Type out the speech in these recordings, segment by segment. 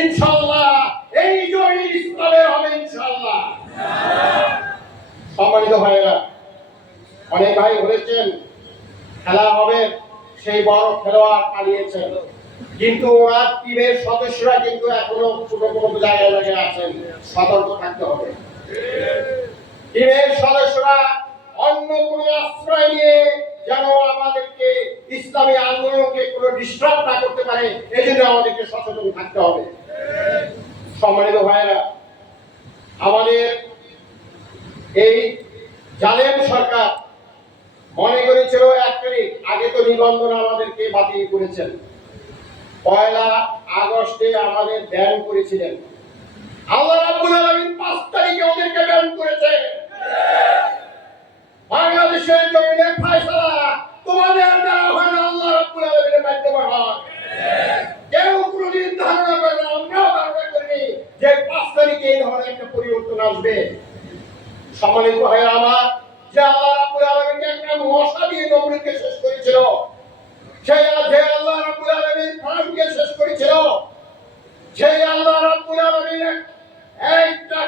ইনশাআল্লাহ এই জয় ইসলামের হবে ইনশাআল্লাহ। সম্মানিত ভাইয়েরা, অনেক ভাই বলেছেন খেলা হবে, সেই বড় খেলোয়াড় পালিয়েছেন, কিন্তু ওনার টিমের সদস্যরা কিন্তু এখনো ছোট ছোট জায়গায় আছেন। সতর্ক থাকতে হবে। টিমের সদস্যরা অন্য কোনো আশ্রয় নিয়ে যেন আমাদেরকে ইসলামী আন্দোলনকে কোনো ডিস্টার্ব না করতে পারে, এই জন্য আমাদেরকে সচেতন থাকতে হবে। সম্মানিত ভাইয়েরা, আমাদের এই জালেম সরকার মনে করেছিল 1 তারিখ আগে তো নিবন্ধন আমাদেরকে বাতিল করেছেন, 1 আগস্টে আমাদের ব্যান করেছিলেন। আল্লাহ রাব্বুল আলামিন 5 তারিখে ওদেরকে ব্যান করেছে। বাংলাদেশের জমিনে ফয়সালা তোমাদের দ্বারা হয় না, আল্লাহ রাব্বুল আলামিনের মাধ্যমে হয়। কেউ কোনদিন ধারণা করে না, আমরাও ধারণা করিনি যে 5 তারিখে এই ধরনের একটা পরিবর্তন আসবে। সম্মানিত ভাইয়েরা আমার, যে আল্লাহ রাব্বুল আলামিন একটা মশা দিয়ে নমরুদকে শেষ করেছিল, সেই আল্লাহ রাব্বুল আলামিন ফিরআউনকে শেষ করেছিল, সেই আল্লাহ রাব্বুল আলামিন একটা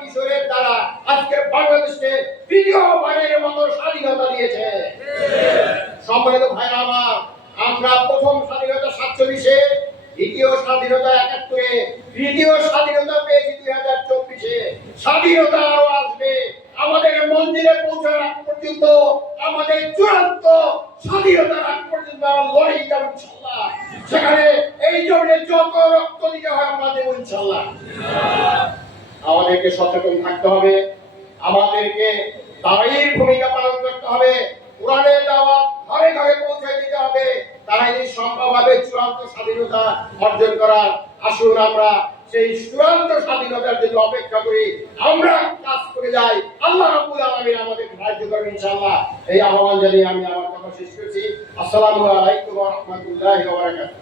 কিশোরের দ্বারা আজকে বাংলাদেশে তৃতীয় বারের মতো স্বাধীনতা দিয়েছে। সম্মানিত ভাইরা আমার, আমরা প্রথম স্বাধীনতা 47-এ, দ্বিতীয় স্বাধীনতা 71-এ, তৃতীয় স্বাধীনতা পেয়েছি 2024-এ। স্বাধীনতা আরো আসবে। আমাদের মন্দিরে পৌঁছার আগ পর্যন্ত, আমাদের চূড়ান্ত স্বাধীনতার আগ পর্যন্ত লড়াই যাব ইনশাআল্লাহ। সেখানে এই জন্য যত রক্ত দিতে হয় আমরা দেব ইনশাআল্লাহ। আমাদেরকে সচেতন থাকতে হবে, আমাদেরকে দায়ীর ভূমিকা পালন করতে হবে, কোরআনের দাওয়াত ঘরে ঘরে পৌঁছে দিতে হবে, তাই সম্ভবভাবে চূড়ান্ত স্বাধীনতা অর্জন করার। আসুন আমরা সেই চূড়ান্ত স্বাধীনতার জন্য অপেক্ষা করি, আমরা কাজ করে যাই। আল্লাহ রাব্বুল আলামিন আমাদের সাহায্য করবেন ইনশাআল্লাহ। এই আহ্বান জানিয়ে আমি আমার কথা শেষ করছি। আসসালামু আলাইকুম ওয়া রাহমাতুল্লাহি ওয়া বারাকাতুহু।